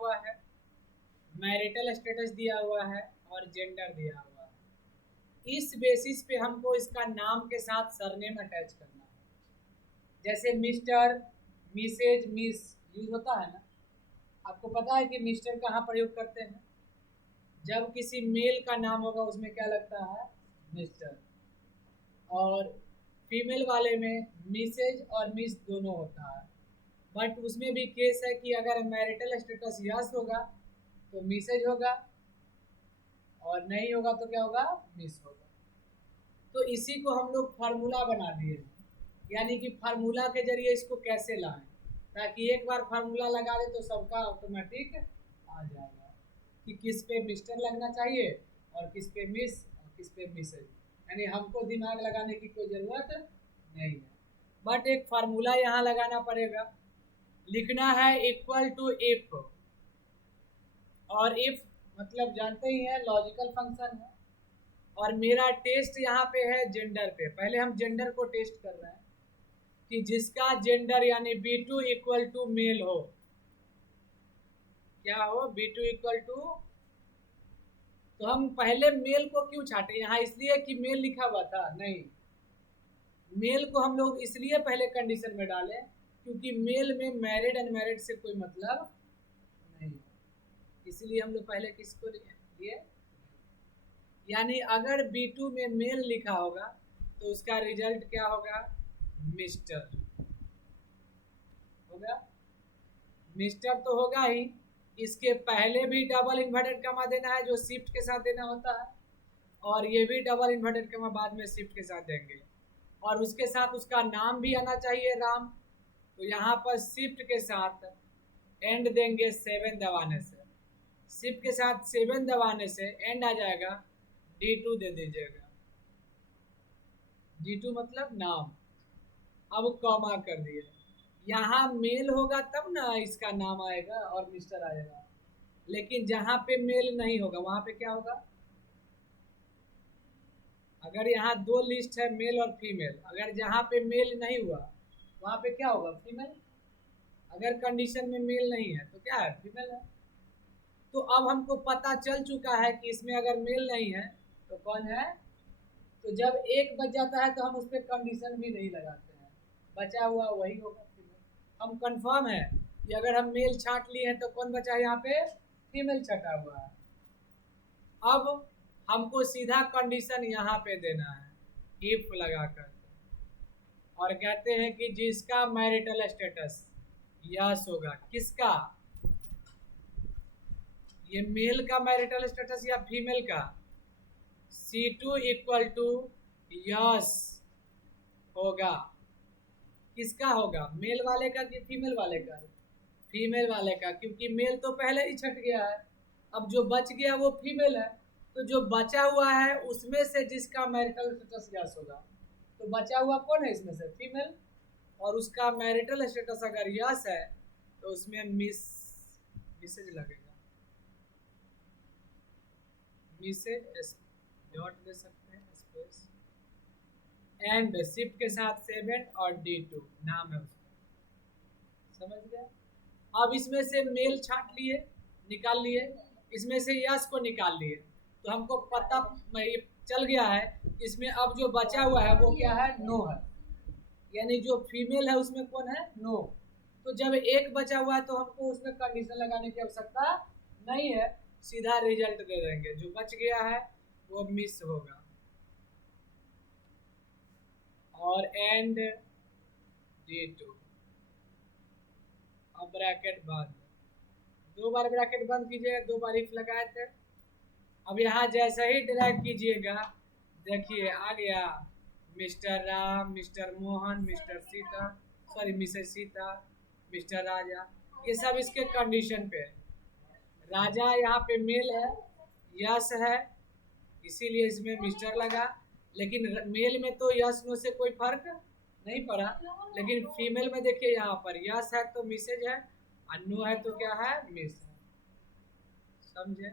हुआ है, marital status दिया हुआ है और जेंडर दिया हुआ है। इस बेसिस पे हमको इसका नाम के साथ सरनेम अटैच करना है। जैसे मिस्टर, मिसेज, मिस यूज होता है ना, आपको पता है कि मिस्टर कहाँ प्रयोग करते हैं? जब किसी मेल का नाम होगा उसमें क्या लगता है? मिस्टर। और फीमेल वाले में मिसेज और मिस दोनों होता है। बट उसमें भी केस है कि अगर मैरिटल स्टेटस यस होगा तो मिसेज होगा और नहीं होगा तो क्या होगा? मिस होगा। तो इसी को हम लोग फार्मूला बना दिए, यानी कि फार्मूला के जरिए इसको कैसे लाएं, ताकि एक बार फार्मूला लगा दे तो सबका ऑटोमेटिक आ जाएगा कि किस पे मिस्टर लगना चाहिए और किस पे मिस और किस पे मिसेज, यानी हमको दिमाग लगाने की कोई ज़रूरत नहीं है। बट एक फार्मूला यहाँ लगाना पड़ेगा, लिखना है इक्वल टू इफ, और इफ मतलब जानते ही हैं लॉजिकल फंक्शन है। और मेरा टेस्ट यहाँ पे है जेंडर पे। पहले हम जेंडर को टेस्ट कर रहे हैं कि जिसका जेंडर यानी B2 इक्वल टू मेल हो। क्या हो? B2 equal to. तो हम पहले मेल को क्यों छाटे यहाँ? इसलिए कि मेल लिखा हुआ था? नहीं, मेल को हम लोग इसलिए पहले कंडीशन में डालें क्योंकि मेल में मैरिड अनमैरिड से कोई मतलब नहीं, इसलिए हम लोग पहले किसको लिए? यानी अगर B2 में मेल लिखा होगा तो उसका रिजल्ट क्या होगा? मिस्टर होगा। मिस्टर तो होगा ही, इसके पहले भी डबल इन्वर्टेड कमा देना है जो शिफ्ट के साथ देना होता है, और ये भी डबल इन्वर्टेड कमा बाद में शिफ्ट के साथ देंगे, और उसके साथ उसका नाम भी आना चाहिए राम। तो यहाँ पर शिफ्ट के साथ एंड देंगे 7 दबाने से, शिफ्ट के साथ 7 दबाने से एंड आ जाएगा, D2 दे दीजिएगा। D2 मतलब नाम। अब कॉमा कर दिए, यहाँ मेल होगा तब ना इसका नाम आएगा और मिस्टर आएगा, लेकिन जहाँ पे मेल नहीं होगा वहाँ पे क्या होगा? अगर यहाँ दो लिस्ट है मेल और फीमेल, अगर जहाँ पे मेल नहीं हुआ वहाँ पे क्या होगा? फीमेल। अगर कंडीशन में मेल नहीं है तो क्या है? फीमेल है। तो अब हमको पता चल चुका है कि इसमें अगर मेल नहीं है तो कौन है? तो जब एक बच जाता है तो हम उस पर कंडीशन भी नहीं लगाते हैं, बचा हुआ वही होगा फीमेल। हम कंफर्म है कि अगर हम मेल छांट लिए हैं तो कौन बचा है? यहाँ पे फीमेल छटा हुआ है। अब हमको सीधा कंडीशन यहाँ पे देना है, इफ लगाकर, और कहते हैं कि जिसका मैरिटल स्टेटस यस होगा। किसका? ये मेल का मैरिटल स्टेटस या फीमेल का? C2 इक्वल टू यस होगा। किसका होगा? मेल वाले का कि फीमेल वाले का? फीमेल वाले का, क्योंकि मेल तो पहले ही छट गया है। अब जो बच गया वो फीमेल है, तो जो बचा हुआ है उसमें से जिसका मैरिटल स्टेटस यस होगा, तो बचा हुआ कौन है इसमें से? फीमेल। और उसका मैरिटल स्टेटस अगर यस है तो उसमें मिसेज लगेगा, मिसेज डॉट दे सकते हैं, स्पेस, एंड शिफ्ट के साथ 7 और D2 नाम है उसका। समझ गया? अब इसमें से मेल छांट लिए, निकाल लिए, इसमें से यस को निकाल लिए, तो हमको पता चल गया है इसमें अब जो बचा हुआ है वो क्या है? नो है, यानी जो फीमेल है उसमें कौन है? नो। तो जब एक बचा हुआ है तो हमको उसमें कंडीशन लगाने की आवश्यकता नहीं है, सीधा रिजल्ट दे देंगे, जो बच गया है वो मिस होगा। और एंड D2, अब ब्रैकेट बंद, 2 बार ब्रैकेट बंद कीजिएगा, 2 बार इफ लगाए थे। अब यहाँ जैसे ही ड्रैग कीजिएगा देखिए आ गया Mr Ram, Mr Mohan, Mr Sita, sorry Mrs Sita, Mr Raja, ये सब इसके कंडीशन पे है। राजा यहाँ पे मेल है, यस है, इसीलिए इसमें मिस्टर लगा, लेकिन मेल में तो यस नो से कोई फर्क नहीं पड़ा, लेकिन फीमेल में देखिए यहाँ पर यस है तो मिसेज है और नो है तो क्या है? मिस है। समझे?